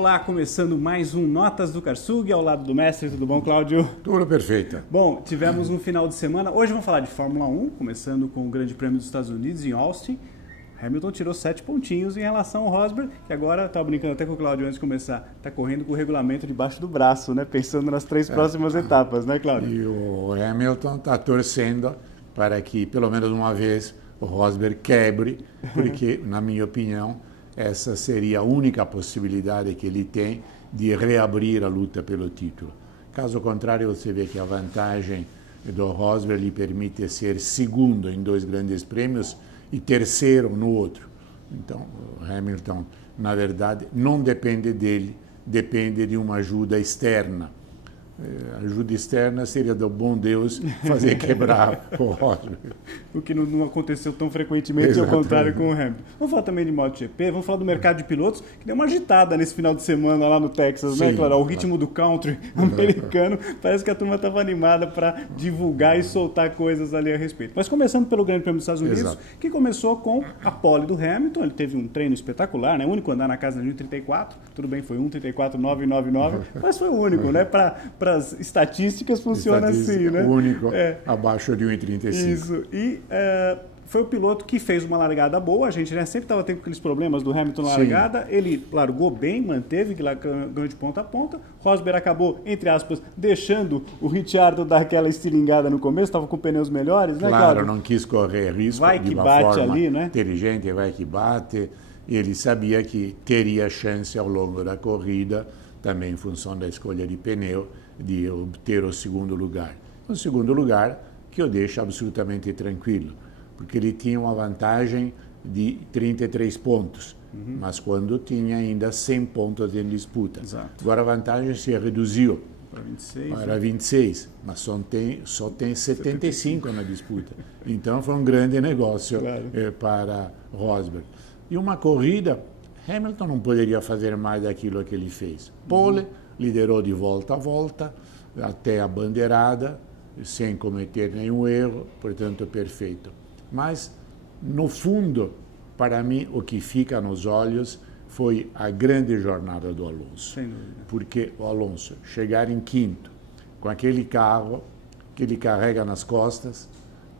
Olá, começando mais um Notas do Karsug, ao lado do mestre. Tudo bom, Cláudio? Tudo perfeito. Bom, tivemos um final de semana. Hoje vamos falar de Fórmula 1, começando com o Grande Prêmio dos Estados Unidos em Austin. Hamilton tirou 7 pontinhos em relação ao Rosberg, que agora, estava brincando até com o Cláudio antes de começar, está correndo com o regulamento debaixo do braço, né? Pensando nas 3 próximas etapas, né, Cláudio? E o Hamilton está torcendo para que, pelo menos uma vez, o Rosberg quebre, porque, na minha opinião, essa seria a única possibilidade que ele tem de reabrir a luta pelo título. Caso contrário, você vê que a vantagem do Rosberg lhe permite ser segundo em 2 grandes prêmios e terceiro no outro. Então, o Hamilton, na verdade, não depende dele, depende de uma ajuda externa. A ajuda externa seria do bom Deus fazer quebrar o Rosberg. O que não aconteceu tão frequentemente, ao contrário com o Hamilton. Vamos falar também de MotoGP, vamos falar do mercado de pilotos, que deu uma agitada nesse final de semana lá no Texas, sim, né, claro? O ritmo do country americano, parece que a turma estava animada para divulgar e soltar coisas ali a respeito. Mas começando pelo Grande Prêmio dos Estados Unidos, exato, que começou com a pole do Hamilton, ele teve um treino espetacular, né? O único andar na casa de 1,34, tudo bem, foi 1,34,999, mas foi o único, né? Para as estatísticas funciona assim, né? O único abaixo de 1,35. Isso, e foi o piloto que fez uma largada boa, a gente, né, sempre estava tendo aqueles problemas do Hamilton na largada, ele largou bem, manteve, que ganhou de ponta a ponta, Rosberg acabou, entre aspas, deixando o Ricciardo dar aquela estilingada no começo, estava com pneus melhores, né, claro, não quis correr risco, vai que bate ali, né? Inteligente, vai que bate, e ele sabia que teria chance ao longo da corrida, também em função da escolha de pneu, de obter o segundo lugar. O segundo lugar que o deixa absolutamente tranquilo, porque ele tinha uma vantagem de 33 pontos, mas quando tinha ainda 100 pontos em disputa. Exato. Agora a vantagem se reduziu para 26, mas só tem 75 na disputa. Então foi um grande negócio, claro, para Rosberg. E uma corrida, Hamilton não poderia fazer mais daquilo que ele fez. Pole, liderou de volta a volta, até a bandeirada, sem cometer nenhum erro, portanto, perfeito. Mas, no fundo, para mim, o que fica nos olhos foi a grande jornada do Alonso. Sem dúvida. Porque o Alonso chegar em quinto, com aquele carro que ele carrega nas costas,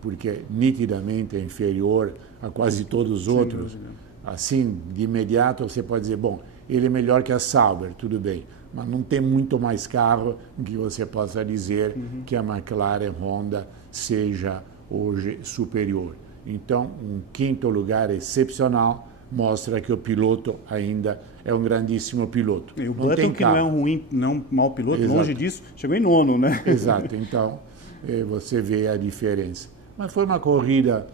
porque nitidamente é inferior a quase todos os outros, assim, de imediato você pode dizer, bom, ele é melhor que a Sauber, tudo bem, mas não tem muito mais carro que você possa dizer que a McLaren Honda seja hoje superior. Então, um quinto lugar excepcional mostra que o piloto ainda é um grandíssimo piloto. E o Button, que não é um ruim, não um mau piloto, exato, longe disso, chegou em nono, né? Exato, então você vê a diferença. Mas foi uma corrida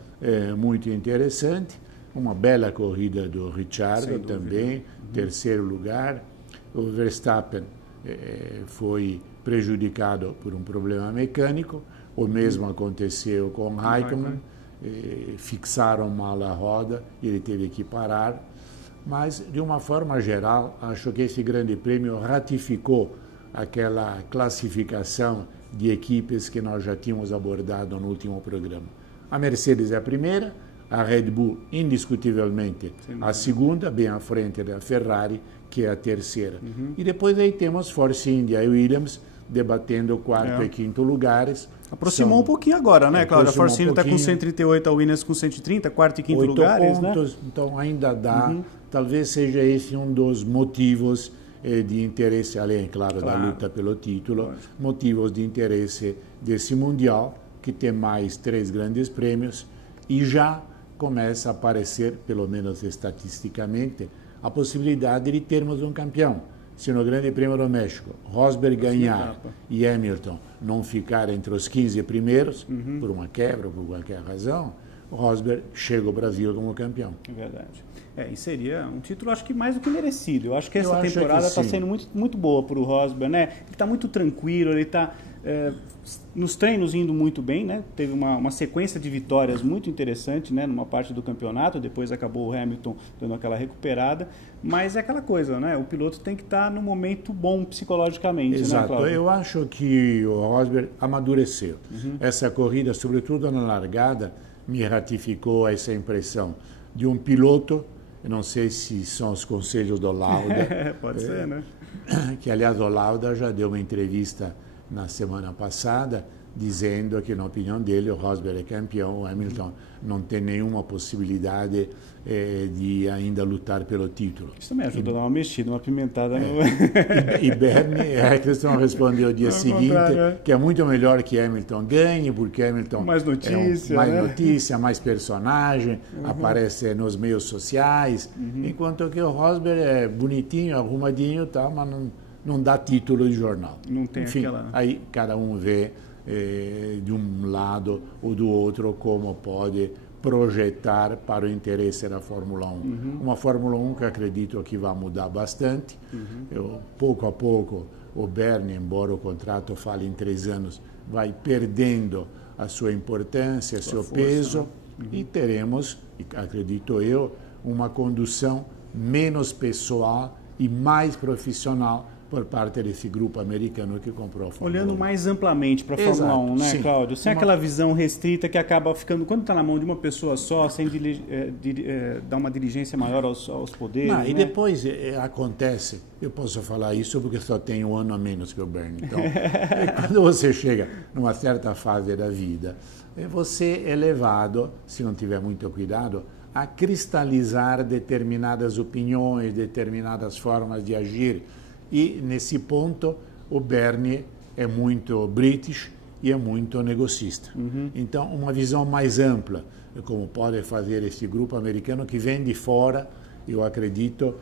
muito interessante, uma bela corrida do Ricciardo também, terceiro lugar. O Verstappen foi prejudicado por um problema mecânico, o mesmo aconteceu com Raikkonen, fixaram mal a roda e ele teve que parar, mas de uma forma geral acho que esse grande prêmio ratificou aquela classificação de equipes que nós já tínhamos abordado no último programa. A Mercedes é a primeira, a Red Bull indiscutivelmente a segunda, bem à frente da Ferrari, que é a terceira. E depois aí temos Force India e Williams debatendo o quarto e quinto lugares. Aproximou um pouquinho agora, né, Cláudio? A Force India está com 138, a Williams com 130, quarto e quinto lugares, pontos, né? Então ainda dá, talvez seja esse um dos motivos de interesse, além, claro, da luta pelo título, motivos de interesse desse Mundial, que tem mais 3 grandes prêmios, e já começa a aparecer, pelo menos estatisticamente, a possibilidade de termos um campeão. Se no Grande Prêmio do México Rosberg ganhar e Hamilton não ficar entre os 15 primeiros, por uma quebra, por qualquer razão, Rosberg chega ao Brasil como campeão. É verdade. E seria um título, acho que mais do que merecido. Eu acho que essa temporada está sendo muito, muito boa para o Rosberg, né? Ele está muito tranquilo, ele está nos treinos indo muito bem, né? Teve uma sequência de vitórias muito interessante, né? Numa parte do campeonato, depois acabou o Hamilton dando aquela recuperada, mas é aquela coisa, né? O piloto tem que estar no momento bom psicologicamente. Exato. Né, Cláudio? Eu acho que o Rosberg amadureceu. Essa corrida, sobretudo na largada, me ratificou essa impressão de um piloto eu não sei se são os conselhos do Lauda. Pode ser, né? Que, aliás, o Lauda já deu uma entrevista na semana passada, dizendo que, na opinião dele, o Rosberg é campeão, o Hamilton não tem nenhuma possibilidade de ainda lutar pelo título. Isso também ajuda a dar uma mexida, uma pimentada. No... E Bernie, a questão respondeu o dia seguinte, que é muito melhor que Hamilton ganhe, porque Hamilton mais notícia, mais notícia, mais personagem, aparece nos meios sociais, enquanto que o Rosberg é bonitinho, arrumadinho, tá, mas não dá título de jornal. Não tem. Enfim, aquela... aí cada um vê de um lado ou do outro como pode projetar para o interesse da Fórmula 1. Uma Fórmula 1 que acredito que vai mudar bastante. Pouco a pouco, o Bernie, embora o contrato fale em 3 anos, vai perdendo a sua importância, seu peso, e teremos, acredito eu, uma condução menos pessoal e mais profissional por parte desse grupo americano que comprou a Fórmula 1. Olhando mais amplamente para a Fórmula 1, né, Cláudio? Sem aquela visão restrita que acaba ficando, quando está na mão de uma pessoa só, sem dar uma diligência maior aos poderes. Não, e depois acontece, eu posso falar isso porque só tenho 1 ano a menos que o Bernie. Então, quando você chega numa certa fase da vida, você é levado, se não tiver muito cuidado, a cristalizar determinadas opiniões, determinadas formas de agir. E, nesse ponto, o Bernie é muito British e é muito negocista. Então, uma visão mais ampla, como pode fazer esse grupo americano que vem de fora, eu acredito,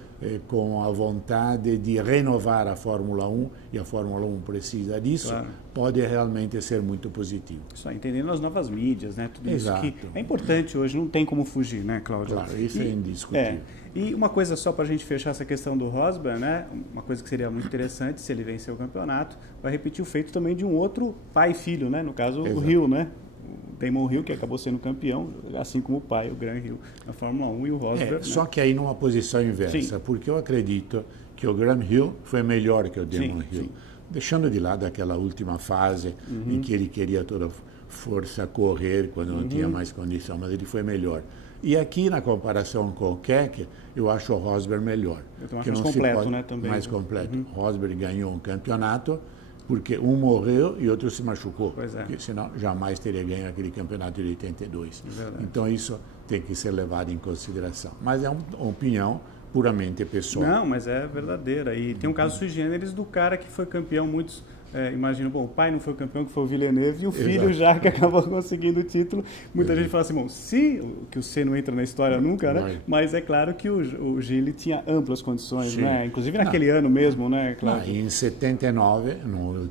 com a vontade de renovar a Fórmula 1, e a Fórmula 1 precisa disso, claro, pode realmente ser muito positivo. Só entendendo as novas mídias, né? Tudo Exato. Isso que é importante hoje, não tem como fugir, né, Cláudio? Claro, isso é indiscutível. E uma coisa só para a gente fechar essa questão do Rosberg, né? Uma coisa que seria muito interessante, se ele vencer o campeonato, vai repetir o feito também de um outro pai e filho, né? No caso, o Hill, né? O Damon Hill, que acabou sendo campeão, assim como o pai, o Graham Hill, na Fórmula 1, e o Rosberg. Né? Só que aí numa posição inversa, porque eu acredito que o Graham Hill foi melhor que o Damon Hill. Deixando de lado aquela última fase em que ele queria toda força correr quando não tinha mais condição, mas ele foi melhor. E aqui, na comparação com o Keck, eu acho o Rosberg melhor. Eu acho mais completo, né, também. Mais completo. Rosberg ganhou um campeonato porque um morreu e outro se machucou. Porque senão jamais teria ganho aquele campeonato de 82. Então isso tem que ser levado em consideração. Mas é uma opinião puramente pessoal. Não, mas é verdadeira. E tem um caso sui generis do cara que foi campeão, muitos... imagina, bom, o pai não foi o campeão, que foi o Villeneuve, e o filho já que acabou conseguindo o título. Muita gente fala assim, bom, que o C não entra na história nunca, né? Mas é claro que o Gilles tinha amplas condições, né? Inclusive naquele ano mesmo, né? Claro. Em 79, no ano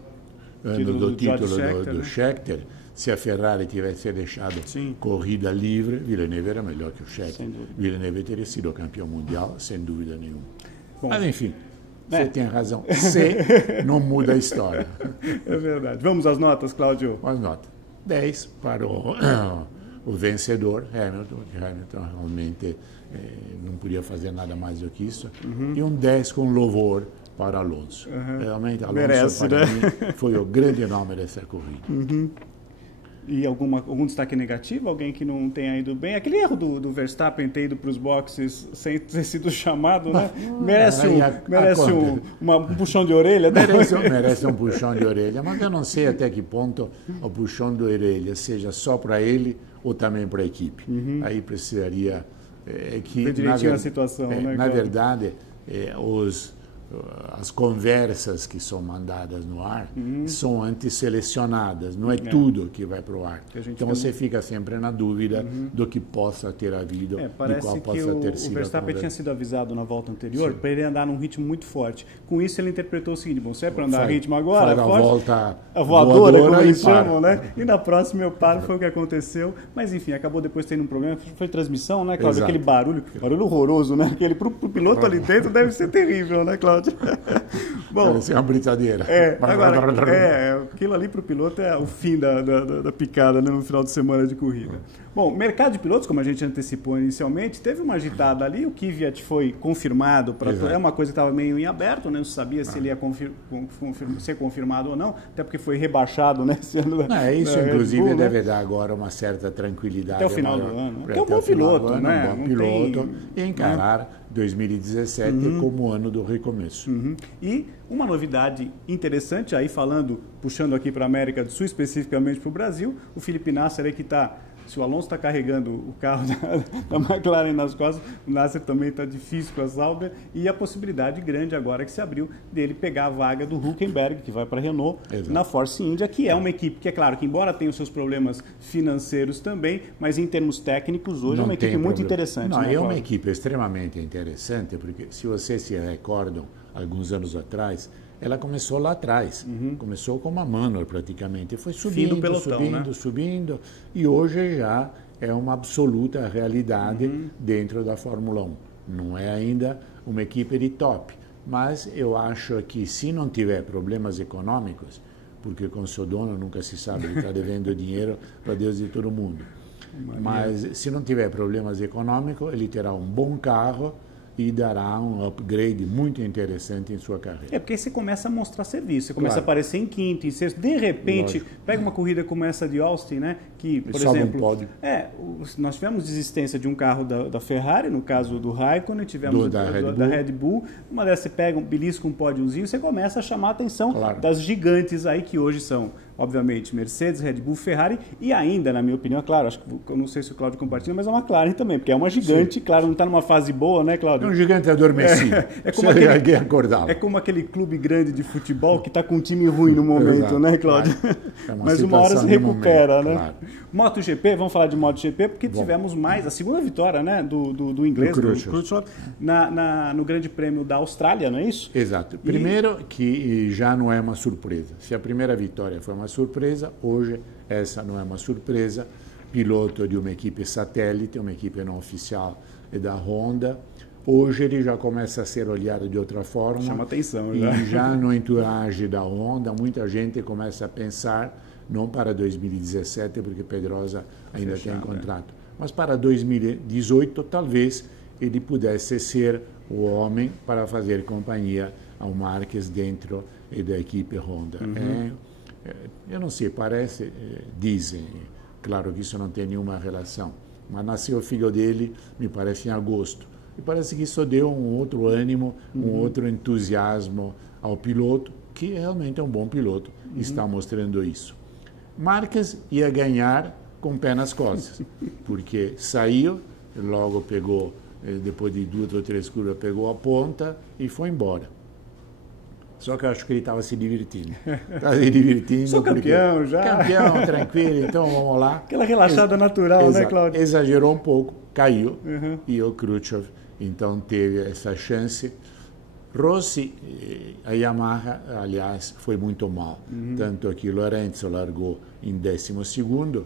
do título do Scheckter, se a Ferrari tivesse deixado corrida livre, Villeneuve era melhor que o Scheckter. Villeneuve teria sido campeão mundial, sem dúvida nenhuma. Bom, mas enfim... Você tem razão. C não muda a história. É verdade. Vamos às notas, Cláudio? As notas. 10 para o vencedor, Hamilton, que Hamilton realmente não podia fazer nada mais do que isso. E um 10 com louvor para Alonso. Realmente, Alonso, merece, para né? mim, foi o grande nome dessa corrida. E algum destaque negativo? Alguém que não tenha ido bem? Aquele erro do Verstappen ter ido para os boxes sem ter sido chamado, né? Merece um puxão de orelha? Merece um puxão de orelha, mas eu não sei até que ponto o puxão de orelha seja só para ele ou também para a equipe. Aí precisaria que... Ver direitinho a situação, né? Na verdade, as conversas que são mandadas no ar são antisselecionadas, não é tudo que vai para o ar. Então você fica sempre na dúvida do que possa ter havido, parece de qual que possa ter sido o Verstappen tinha sido avisado na volta anterior para ele andar num ritmo muito forte. Com isso ele interpretou o seguinte, bom, se é para andar ritmo agora, faz a volta a voadora, como eles chamam, né? E na próxima eu paro, foi o que aconteceu. Mas enfim, acabou depois tendo um problema, foi transmissão, né, Cláudio? Aquele barulho horroroso, né? Aquele pro piloto ali dentro deve ser terrível, né, Cláudio? Cláudio? Bom, parece uma brincadeira. Agora, aquilo ali para o piloto é o fim da picada, né, no final de semana de corrida. Bom, mercado de pilotos, como a gente antecipou inicialmente, teve uma agitada ali, o Kvyat foi confirmado, é uma coisa que estava meio em aberto, né? Não se sabia se ele ia ser confirmado ou não, até porque foi rebaixado, né? Isso, inclusive, Bull, deve dar agora uma certa tranquilidade. Até o final do ano. Porque é um bom piloto, né? Um bom piloto, e encarar 2017 como o ano do recomeço. E uma novidade interessante, aí puxando aqui para a América do Sul, especificamente para o Brasil, o Felipe Nasser aí que está... Se o Alonso está carregando o carro da McLaren nas costas, o Nasser também está difícil com a Sauber, e a possibilidade grande agora que se abriu dele pegar a vaga do Hülkenberg, que vai para a Renault, na Force India, que é uma equipe que, é claro, que embora tenha os seus problemas financeiros também, mas em termos técnicos, hoje é uma equipe muito interessante. Não, é uma equipe extremamente interessante, porque se vocês se recordam, alguns anos atrás, ela começou lá atrás, começou como a Manor praticamente, foi subindo, pelotão, subindo, e hoje já é uma absoluta realidade dentro da Fórmula 1. Não é ainda uma equipe de top, mas eu acho que se não tiver problemas econômicos, porque com seu dono nunca se sabe, ele está devendo dinheiro para Deus e todo mundo, mas se não tiver problemas econômicos, ele terá um bom carro, e dará um upgrade muito interessante em sua carreira. É porque você começa a mostrar serviço, você começa a aparecer em quinto, em sexto, de repente, pega uma corrida como essa de Austin, né? Que, por exemplo, nós tivemos desistência de um carro da Ferrari, no caso do Raikkonen, tivemos da Red Bull, uma dessas você pega, belisca um pódiozinho, você começa a chamar a atenção das gigantes aí que hoje são, obviamente, Mercedes, Red Bull, Ferrari e ainda, na minha opinião, claro, acho que eu não sei se o Cláudio compartilha, mas a McLaren também, porque é uma gigante, claro, não está numa fase boa, né, Cláudio? É um gigante adormecido. É como aquele clube grande de futebol que está com um time ruim no momento, né, Cláudio? Mas uma hora se recupera, né? Claro. MotoGP, vamos falar de MotoGP, porque tivemos a segunda vitória, né, do inglês, do Crutchlow, no Grande Prêmio da Austrália, não é isso? Exato. Primeiro que já não é uma surpresa. Se a primeira vitória foi uma surpresa, hoje essa não é uma surpresa. Piloto de uma equipe satélite, uma equipe não oficial da Honda. Hoje ele já começa a ser olhado de outra forma. Chama atenção, e já no entourage da Honda, muita gente começa a pensar, não para 2017, porque Pedrosa ainda tem contrato, mas para 2018, talvez ele pudesse ser o homem para fazer companhia ao Marques dentro da equipe Honda. Eu não sei, parece, dizem, claro que isso não tem nenhuma relação, mas nasceu o filho dele, me parece, em agosto. E parece que isso deu um outro ânimo, um outro entusiasmo ao piloto, que realmente é um bom piloto, está mostrando isso. Marques ia ganhar com o pé nas costas, porque saiu, logo pegou, depois de 2 ou 3 curvas, pegou a ponta e foi embora. Só que eu acho que ele estava se divertindo. Estava se divertindo. Sou campeão já. Campeão, tranquilo, então vamos lá. Aquela relaxada natural, né, Cláudio? Exagerou um pouco, caiu, e o Crutchlow então teve essa chance. Rossi, a Yamaha, aliás, foi muito mal. Tanto que Lorenzo largou em 12º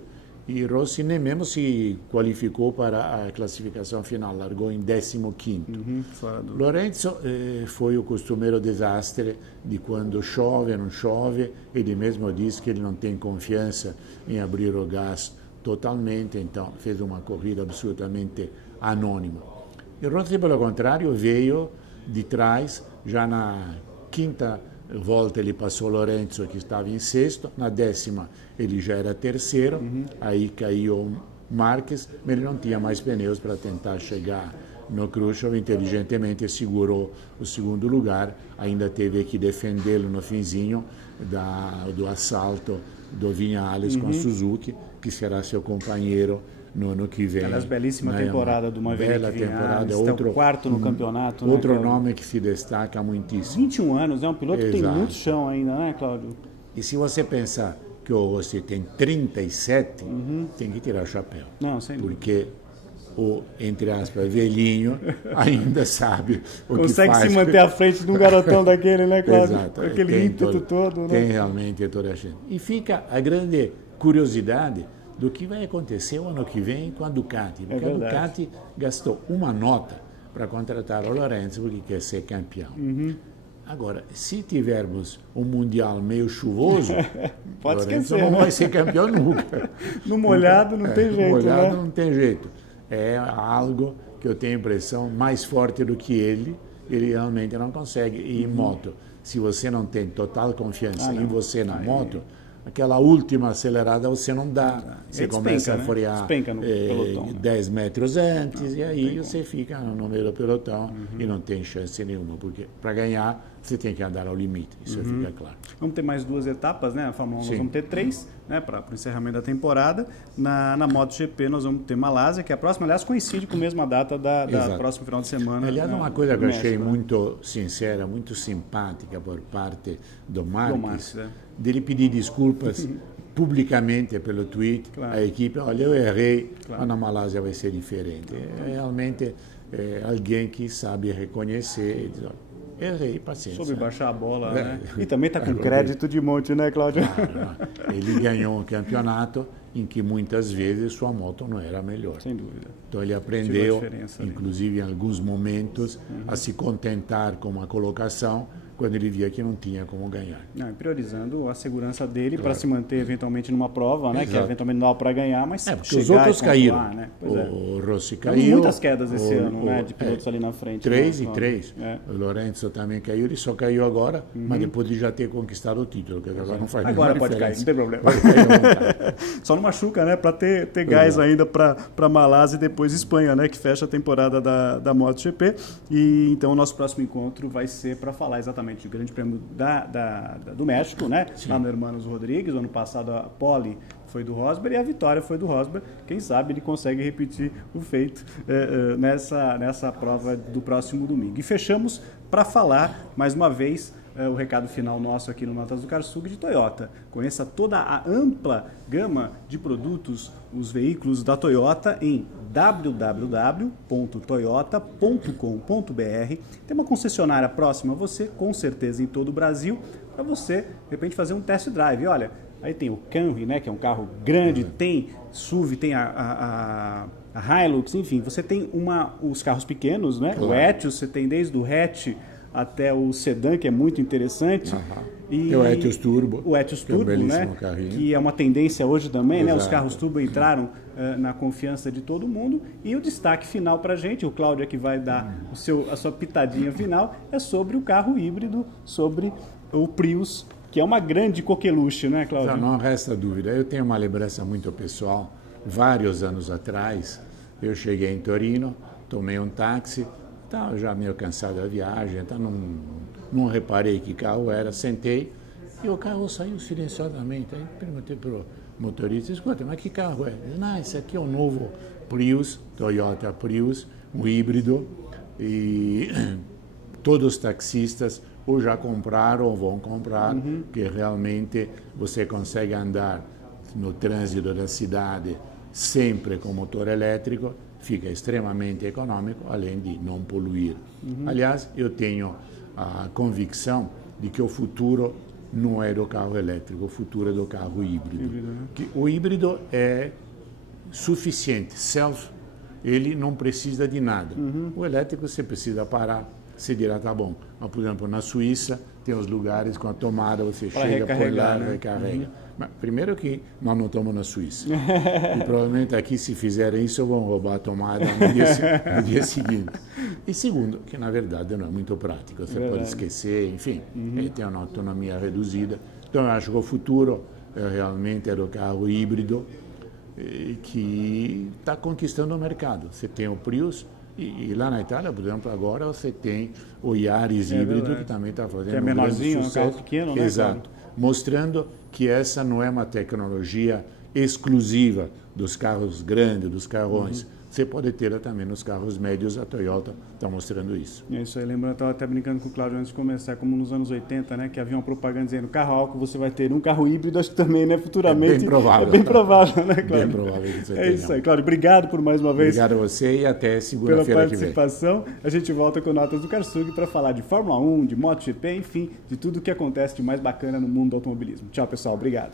e Rossi nem mesmo se qualificou para a classificação final, largou em 15º. Lorenzo foi o costumeiro desastre de quando chove, não chove, ele mesmo diz que ele não tem confiança em abrir o gás totalmente, então fez uma corrida absolutamente anônima. E Rossi, pelo contrário, veio de trás, já na 5ª volta ele passou Lorenzo, que estava em 6º, na 10ª ele já era 3º, aí caiu Marques, mas ele não tinha mais pneus para tentar chegar no Crutchlow, inteligentemente segurou o 2º lugar, ainda teve que defendê-lo no finzinho do assalto do Viñales com a Suzuki, que será seu companheiro no ano que vem. Aliás, belíssima temporada do Maverick Viñales, outro, 4º no campeonato. Outro né, nome que se destaca muitíssimo. 21 anos, é um piloto que tem muito chão ainda, né, Cláudio? E se você pensar que o Rossi tem 37, tem que tirar o chapéu. Não, sem dúvida. Porque o, entre aspas, velhinho ainda sabe o que faz. Consegue se manter à frente de um garotão daquele, né, Cláudio? Exato. Aquele ímpeto todo, né? Tem realmente toda a gente. E fica a grande curiosidade do que vai acontecer o ano que vem com a Ducati. Porque a Ducati gastou uma nota para contratar o Lorenzo porque quer ser campeão. Agora, se tivermos um Mundial meio chuvoso, pode Lourenço esquecer, não né? vai ser campeão nunca. No molhado não tem jeito, No molhado né? não tem jeito. É algo que eu tenho a impressão mais forte do que ele realmente não consegue. E em moto, se você não tem total confiança em você na moto, aquela última acelerada você não dá. Você começa a frear despenca no pelotão, 10 metros antes e aí você fica no meio do pelotão e não tem chance nenhuma, porque para ganhar você tem que andar ao limite, isso fica claro. Vamos ter mais 2 etapas, né? Na Fórmula 1 nós Sim. vamos ter 3, né? Para o encerramento da temporada. Na MotoGP nós vamos ter Malásia, que é a próxima, aliás, coincide com a mesma data da próxima final de semana. Aliás, né? uma coisa que eu achei México, né? muito sincera, muito simpática por parte do Marques, Marques, é. dele pedir desculpas publicamente pelo tweet à equipe, olha, eu errei, mas na Malásia vai ser diferente. É realmente alguém que sabe reconhecer e dizer, olha, errei, paciência. Soube baixar a bola, né? E também está com crédito de monte, né, Cláudio? Ele ganhou um campeonato em que muitas vezes sua moto não era a melhor. Sem dúvida. Então ele aprendeu, ali. inclusive em alguns momentos, a se contentar com uma colocação quando ele via que não tinha como ganhar. Não, priorizando a segurança dele para se manter eventualmente numa prova, né? Que eventualmente não dá para ganhar, mas porque os outros caíram. Né? O Rossi Temos caiu. muitas quedas esse ano, né? De pilotos ali na frente. 3 né? e 3. O Lourenço também caiu, ele só caiu agora, mas depois de já ter conquistado o título, que agora não faz Agora nenhuma pode cair, diferença. não tem problema. Pode cair à vontade. Só não machuca, né? Para ter gás ainda para Malásia e depois Espanha, né? Que fecha a temporada da MotoGP. E então o nosso próximo encontro vai ser para falar exatamente do Grande Prêmio do México, né? Sim. Lá no Hermanos Rodrigues. O ano passado a pole foi do Rosberg e a vitória foi do Rosberg. Quem sabe ele consegue repetir o feito nessa prova do próximo domingo. E fechamos para falar mais uma vez o recado final nosso aqui no Notas do Karsug de Toyota. Conheça toda a ampla gama de produtos, os veículos da Toyota em www.toyota.com.br. Tem uma concessionária próxima a você, com certeza em todo o Brasil, para você, de repente, fazer um test drive. Olha, aí tem o Camry, né, que é um carro grande, tem SUV, tem a Hilux, enfim, você tem os carros pequenos, né? Claro. O Etios, você tem desde o hatch até o sedã, que é muito interessante. E o Etios Turbo. O Etios Turbo, né? Carrinho. Que é uma tendência hoje também, né? Os Exato. carros turbo entraram na confiança de todo mundo. E o destaque final para a gente, o Cláudio é que vai dar a sua pitadinha final, é sobre o carro híbrido, sobre o Prius, que é uma grande coqueluche, né, Cláudio? Não resta dúvida. Eu tenho uma lembrança muito pessoal. Vários anos atrás, eu cheguei em Torino, tomei um táxi, estava já meio cansado da viagem, então não reparei que carro era, sentei e o carro saiu silenciosamente. Aí perguntei para o motorista, escuta, mas que carro é? Ele disse, não, esse aqui é o novo Prius, Toyota Prius, um híbrido, e todos os taxistas ou já compraram ou vão comprar, que realmente você consegue andar no trânsito da cidade sempre com motor elétrico, fica extremamente econômico, além de não poluir. Aliás, eu tenho a convicção de que o futuro não é do carro elétrico, o futuro é do carro híbrido. Que o híbrido é suficiente, ele não precisa de nada. O elétrico você precisa parar, você dirá, tá bom. Mas, por exemplo, na Suíça tem os lugares com a tomada, você chega por lá e recarrega. Mas, primeiro que nós não estamos na Suíça. E provavelmente aqui, se fizerem isso, vão roubar a tomada no dia seguinte. E segundo, que na verdade não é muito prático. Você pode esquecer, enfim, tem uma autonomia reduzida. Então, eu acho que o futuro realmente é do carro híbrido que está conquistando o mercado. Você tem o Prius, e lá na Itália, por exemplo, agora você tem o Yaris híbrido, que também está fazendo um grande sucesso. Um carro pequeno, né? Exato. Mostrando que essa não é uma tecnologia exclusiva dos carros grandes, dos carrões. Você pode ter também nos carros médios, a Toyota está mostrando isso. É isso aí, lembrando, eu estava até brincando com o Cláudio antes de começar, como nos anos 80, né, que havia uma propaganda dizendo carro álcool você vai ter carro híbrido, acho que também, né, futuramente. É bem provável. É bem provável, né, Cláudio? Bem provável que você tenha. É isso aí, Cláudio, obrigado por mais uma vez. Obrigado a você e até segunda-feira que vem. Pela participação. A gente volta com Notas do Karsug para falar de Fórmula 1, de MotoGP, enfim, de tudo o que acontece de mais bacana no mundo do automobilismo. Tchau, pessoal, obrigado.